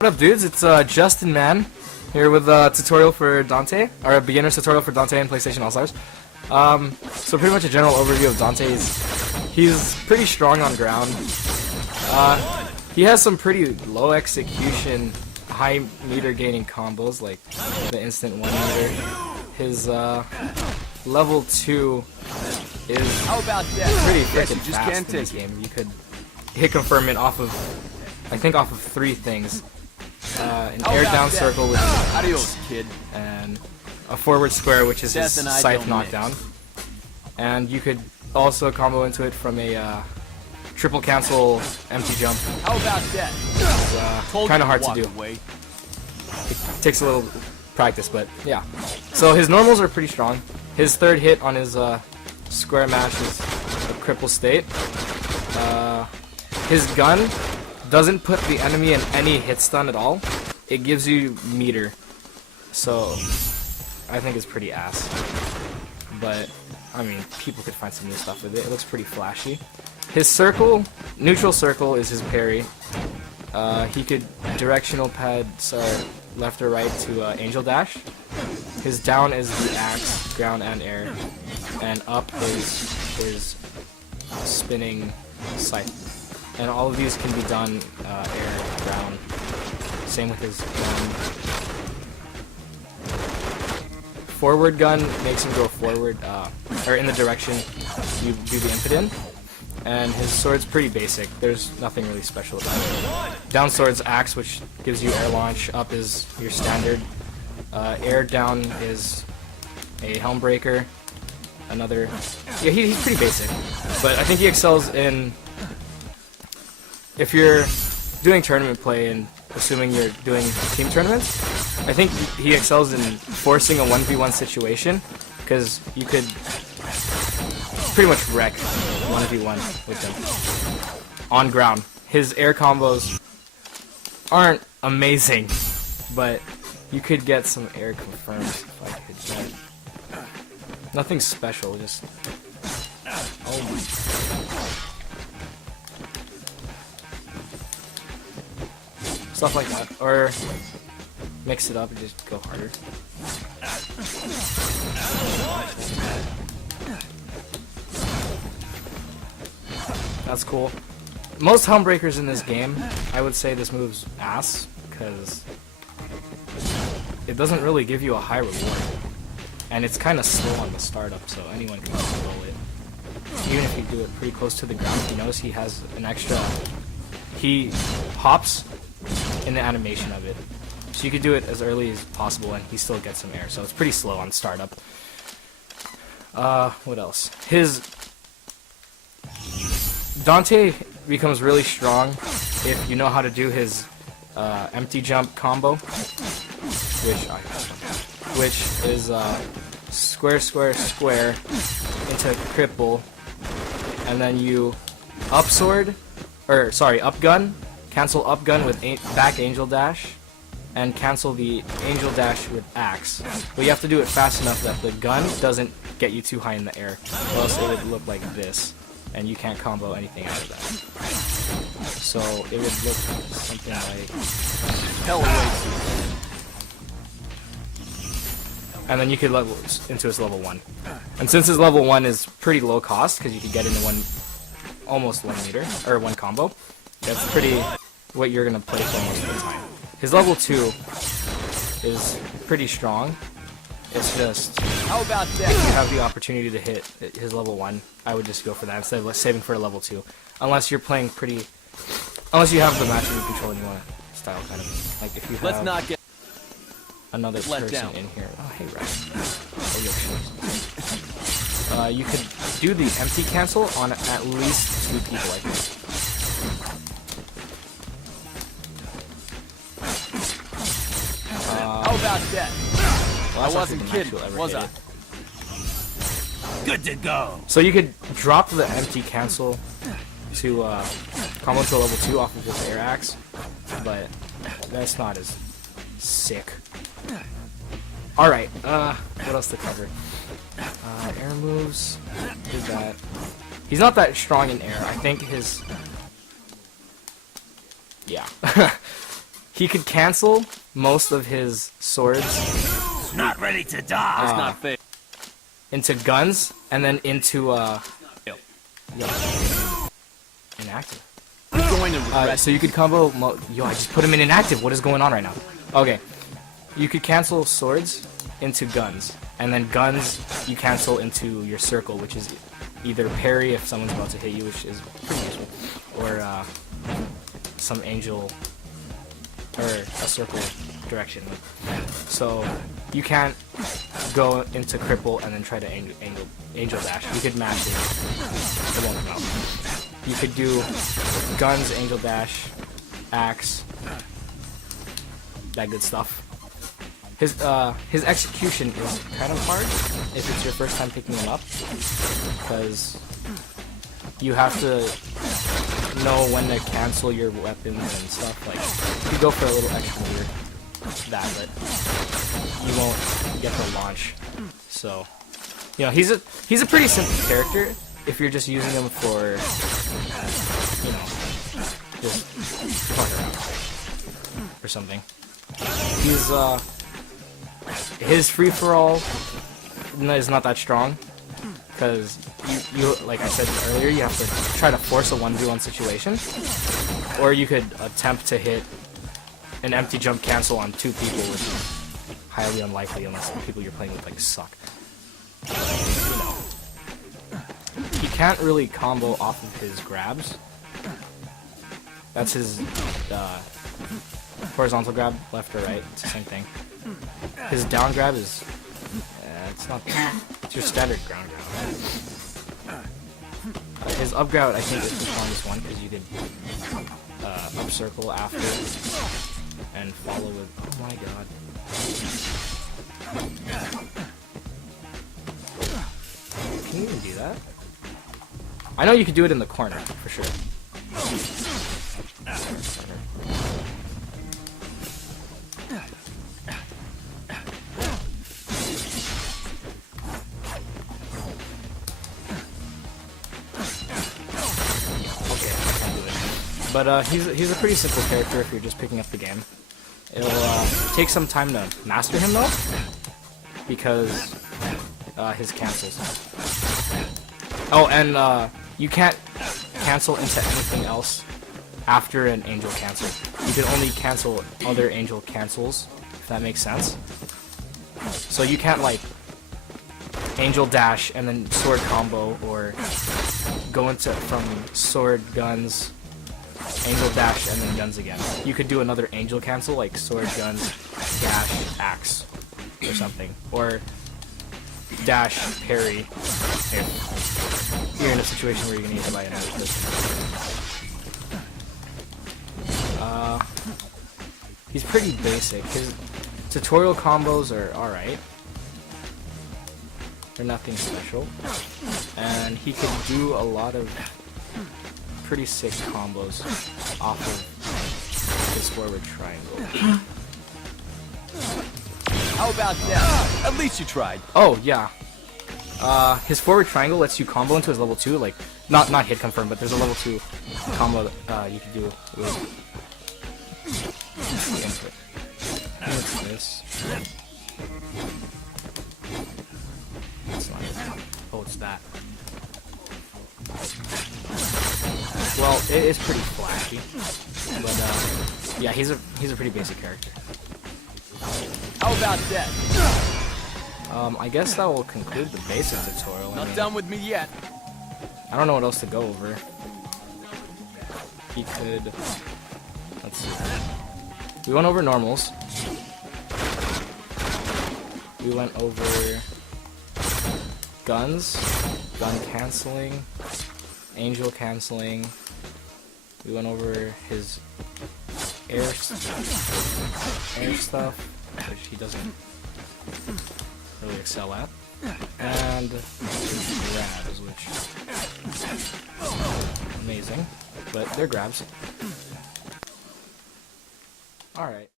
What up, dudes? It's JustinMan here with a tutorial for Dante, or a beginner's tutorial for Dante and PlayStation All-Stars. So pretty much a general overview of Dante's. He's pretty strong on ground. He has some pretty low execution, high meter gaining combos, like the instant 1 meter. His level 2 is pretty freaking fast in this game. You could hit confirm it off of, I think, off of 3 things. An air down circle, which is adios, kid, and a forward square, which is his scythe knockdown. And you could also combo into it from a triple cancel empty jump. How about that? It's kind of hard to do. It takes a little practice, but yeah. So his normals are pretty strong. His third hit on his square mash is a cripple state. His gun doesn't put the enemy in any hit stun at all. It gives you meter, so I think it's pretty ass. But I mean, people could find some new stuff with it. It looks pretty flashy. His circle, neutral circle, is his parry. He could directional pad left or right to angel dash. His down is the axe, ground and air, and up is his spinning scythe. And all of these can be done air, ground. Same with his gun. Forward gun makes him go forward, or in the direction you do the input in. And his sword's pretty basic. There's nothing really special about it. Down sword's axe, which gives you air launch. Up is your standard. Air down is a helm breaker. Another. Yeah, he's pretty basic. But I think he excels in. If you're doing tournament play and assuming you're doing team tournaments, I think he excels in forcing a 1v1 situation, because you could pretty much wreck 1v1 with him on ground. His air combos aren't amazing, but you could get some air confirmed if I could get. Nothing special, just oh my. Stuff like that, or mix it up and just go harder. That's cool. Most helm breakers in this game, I would say this move's ass, because it doesn't really give you a high reward. And it's kind of slow on the startup, so anyone can just roll it. Even if you do it pretty close to the ground, you notice he has an extra. He hops in the animation of it, so you could do it as early as possible and he still gets some air, so it's pretty slow on startup. What else? His Dante becomes really strong if you know how to do his empty jump combo, which is square square square into cripple, and then you up gun, cancel up gun with back angel dash, and cancel the angel dash with axe. But you have to do it fast enough that the gun doesn't get you too high in the air, or else it would look like this, and you can't combo anything out of that. So it would look something like hell away. And then you could level into his level 1. And since his level 1 is pretty low cost, because you could get into almost 1 meter, or 1 combo, that's pretty what you're going to play for most of the time. His level 2 is pretty strong. It's just, how about that? If you have the opportunity to hit his level 1, I would just go for that instead of saving for a level 2. Unless you're playing unless you have the match you control and you want to style kind of. Like if you have Let's not get another person in here. Oh, hey, right. You could do the empty cancel on at least 2 people, I think. How about that? Well, I wasn't kidding, was I? Good to go. So you could drop the empty cancel to combo to a level 2 off of his air axe, but that's not as sick. Alright, what else to cover? Air moves, did that. He's not that strong in air. I think his... Yeah. he could cancel most of his swords Not ready to die. It's not fair. into guns and then into inactive. You're going to regret. So you could combo. Yo, I just put him in inactive. What is going on right now? Okay, you could cancel swords into guns, and then guns you cancel into your circle, which is either parry if someone's about to hit you, which is pretty useful, or some angel or a circle direction. So you can't go into cripple and then try to angel dash. You could mash it. It won't come out. You could do guns, angel dash, axe, that good stuff. His execution is kind of hard if it's your first time picking him up, because you have to know when to cancel your weapons and stuff. Like, you go for a little extra weird that, but you won't get the launch. So, you know, he's a pretty simple character if you're just using him for, you know, just fuck around or something. He's his free for all is not that strong, because you like I said earlier, you have to try to force a 1v1 situation, or you could attempt to hit an empty jump cancel on 2 people, which is highly unlikely unless the people you're playing with like suck. You know, he can't really combo off of his grabs. That's his horizontal grab, left or right. It's the same thing. His down grab is it's not. It's your standard ground grab. His up grab, I think, is the strongest one, because you could up circle after and follow with. Oh my god. Can you even do that? I know you could do it in the corner for sure. But he's a pretty simple character if you're just picking up the game. It'll take some time to master him though, because his cancels. Oh, and you can't cancel into anything else after an angel cancel. You can only cancel other angel cancels, if that makes sense. So you can't like angel dash and then sword combo, or go into from sword guns, angel dash, and then guns again. You could do another angel cancel, like sword, guns, dash, axe, or something. Or dash, parry, if you're in a situation where you're gonna need to buy another person. He's pretty basic. His tutorial combos are alright. They're nothing special. And he can do a lot of pretty sick combos off of his forward triangle. How about that? At least you tried. Oh yeah. His forward triangle lets you combo into his level 2, like not hit confirm, but there's a level 2 combo you can do with the input. What's this? That's not it. Oh, it's that. Well, it is pretty flashy, but yeah, he's a pretty basic character. How about that? I guess that will conclude the basic tutorial. Not done with me yet. I don't know what else to go over. He could. Let's see. We went over normals. We went over guns, gun canceling, angel canceling. We went over his air stuff, which he doesn't really excel at, and grabs, which amazing, but they're grabs. All right.